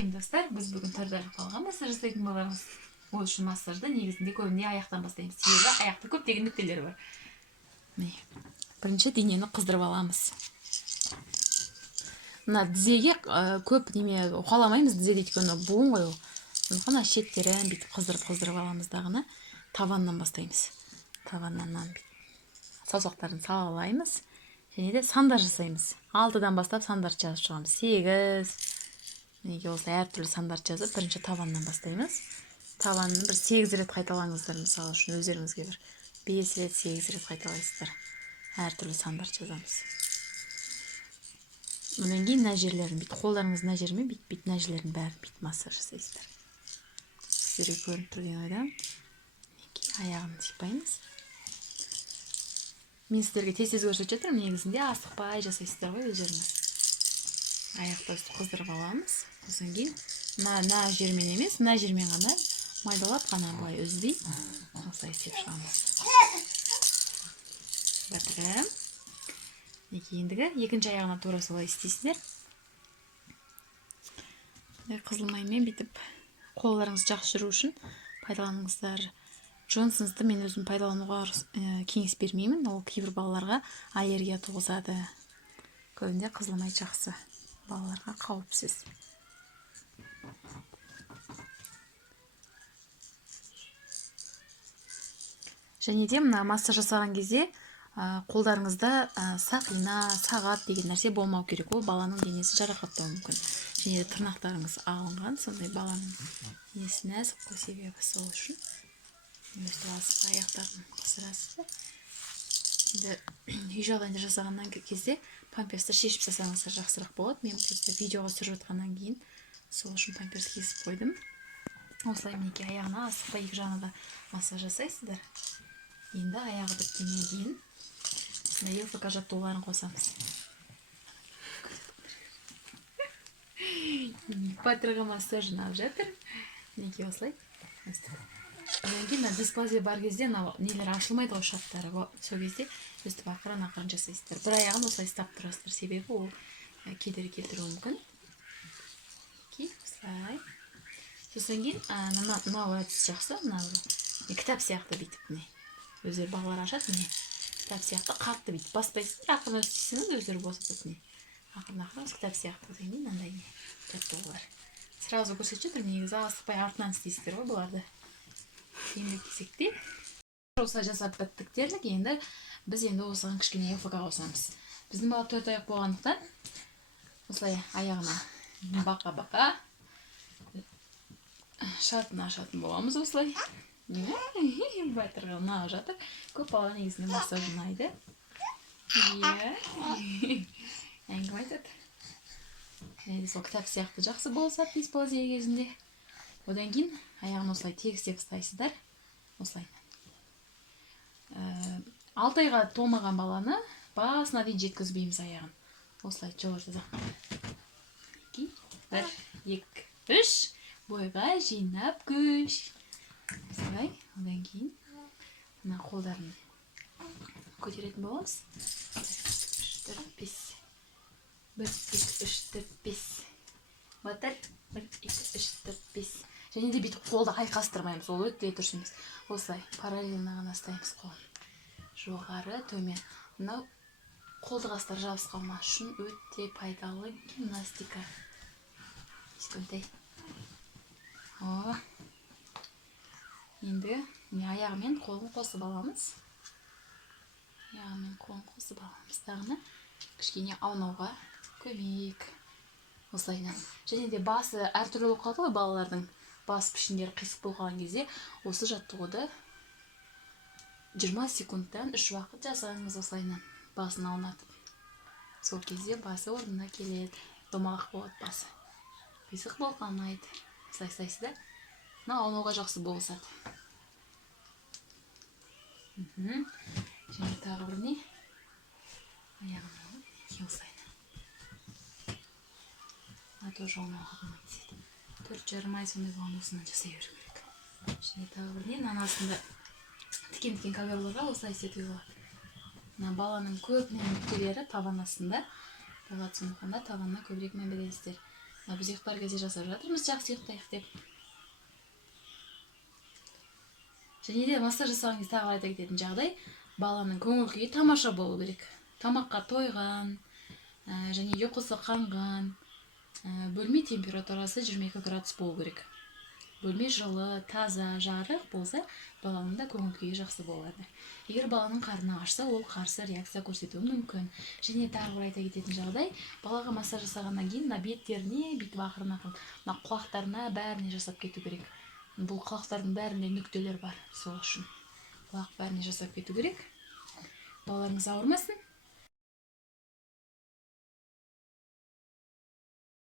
Достар, біз бүгін төртайлық балаға массаж жасайтын боламыз. Ол үшін массажды негізінде көбіне аяқтан бастаймыз. Себебі аяқта көптеген нүктелері бар. Міне, бірінші денені қыздырып аламыз. Мына тізеге көп неме уқаламаймыз, тізеде өйткені буын ғой ол. Сондықтан шеттерін бүйтіп қыздырып аламыз дағыны. Таваннан бастаймыз. Таваннан бүйтіп саусақтарын салалаймыз. Және де сандар жасаймыз. 6-дан бастап сандар жазып шығамыз. 8. Неге осы әртүрлі сандарды жазып, бірінші таваннан бастаймыз. Таванны бір 8 рет қайталаңыздар, мысалы үшін өздеріңізге бір 5 рет, 8 рет қайталайсыздар. Әртүрлі сандарды жазамыз. Мұнан кейін мына жерлерін бүйтіп, қолдарыңыз мына жермен бүйтіп мына жерлерін бәрін бүйтіп массаж жасайсыздар. Сіздерге көрініп тұрген ойдан аяғын сипаймыз. Мен сіздерге тез көрсетіп жатырмын, негізінде асықпай жасайсыздар ғой өздеріңіз. Аяқты қыздырып аламыз. Сосын кейін мына жермен емес, мына жермен ғана майдалап қана былай үзбей осылай істеп шығамыз. Бітіріп. Ендігі екінші аяғына тура солай істейсіздер. Қызыл маймен бүйтіп қолдарыңыз жақсы жүру үшін пайдаланыңыздар. Джонсонсты мен өзім пайдалануға кеңес бермеймін. Ол кейбір балаларға аллергия туғызады. Көбінде қызыл май жақсы. Балаларға қауіпсіз. Және де мына массаж жасаған кезде қолдарыңызда сақина, сағат деген нәрсе болмау керек. Ол баланың денесі жарақаттауы мүмкін. Және де тырнақтарыңыз алынған, сондай баланың денесі нәзік қой, себебі сол үшін. Өстіп аяқтарын қыздырасыздар. Енді үй жағдайында жасағаннан кезде памперсті шешіп тастасаңыздар жақсырақ болады. Мен просто видеоға түсіріп жатқаннан кейін сол үшін памперс кесіп қойдым. Осылай мінекей аяғына асықпай екі жағына да массаж жасайсыздар. Енді аяғы біткеннен кейін ЛФК жаттығуларын қосамыз. Батырға массаж ұнап жатыр. Мінекей осылай. Одан кейін дисплазия бар кезде нелер ашылмайды ғой, шоқтары. Сол кезде өстіп ақырын жасайсыздар. Бір аяғын осылай ұстап тұрасыздар, себебі ол кедергі келтіруі мүмкін. Осылай. Сосын кейін мынау әдіс жақсы, кітап сияқты бүйтіп. Өздері балалар ашады, кітап сияқты қатты бүйтіп баспайсыздар, ақырын істейсіңіз, өздері босатады. Ақырын кітап сияқты деген мынандай жаттығулар. Сразу көрсетіп жатырмын, негізі асықпай артынан істейсіздер ғой бұларды. Еңбектесек те. Осылай жасап біттік дерлік, енді біз осыған кішкене ЛФК қосамыз. Біздің бала 4 аяқ болғандықтан осылай аяғына бақа-бақа шатын боламыз осылай. Батырға ұнап жатыр. Көп бала негізінде массаж ұнайды. Әңгіме айтады. Сол кітап сияқты жақсы болсады дисплазия кезінде. Одан кейін аяғын осылай тегістеп ұстайсыздар. Осылай. 6 айға толмаған баланы басына дейін жеткізбейміз аяғын. Осылай жолыртады. 1, 2, 3. Бойға жинап көш. Осылай. Одан кейін мына қолдарын көтеретін боламыз. 1, 2, 3, 4, 5. 1, 2, 3, 4, 5. Батыр. 1, 2, 3, 4, 5. Және де бүйтіп қолды айқастырмаймыз, ол өте дұрыс емес. Осылай параллельно ғана ұстаймыз қолын. Жоғары, төмен. Мынау қолтығастар жабысып қалмас үшін өте пайдалы гимнастика. Ескөнтай. Енді аяғымен қолын қосып аламыз. Аяғымен қолын қосып аламыз. Дағыны кішкене аунауға көмек. Осылайынан. Және де басы әртүрлі болып қалды ғой балалардың. Бас пішіндері қисық болған кезде осы жаттығуды 20 секундтан 3 уақыт жасаңыз осылайынан. Басын аунатып. Сол кезде басы орнына келеді. Домалақ болады басы. Қисық болып қалмайды. Осылай істейсіздер. Мына аунауға жақсы болсады. Және тағы бір не? Аяғын алып, осылайынан. Тоже аунауға болмайды. 4,5 ай сондай болған осынан жасай беру керек. Және тағы бір не? Нанасында тікен коверларға осылай істетуге болады. Баланың көп нүктелері табан астында. Болады, сондықтан да табанына көбірек мән бересіздер. Біз ұйықтар кезде жасап жатырмыз, жақсы ұйықтайық деп. Және де массаж жасаған кезде тағы айта кететін жағдай, баланың көңіл күйі тамаша болу керек. Тамаққа тойған, және ұйқысы қанған, бөлме температурасы 22 градус болу керек. Бөлме жылы, таза, жарық болса, баланың да көңіл күйі жақсы болады. Егер баланың қарны ашса, ол қарсы реакция көрсетуі мүмкін. Және тағы бір айта кететін жағдай, балаға массаж жасағаннан кейін беттеріне, бүйтіп ақырына құлақтарына бәріне жасап кету керек. Бұл құлақтардың бәрінде нүктелер бар, сол үшін құлақ бәріне жасап кету керек. Балаларыңыз ауырмасын.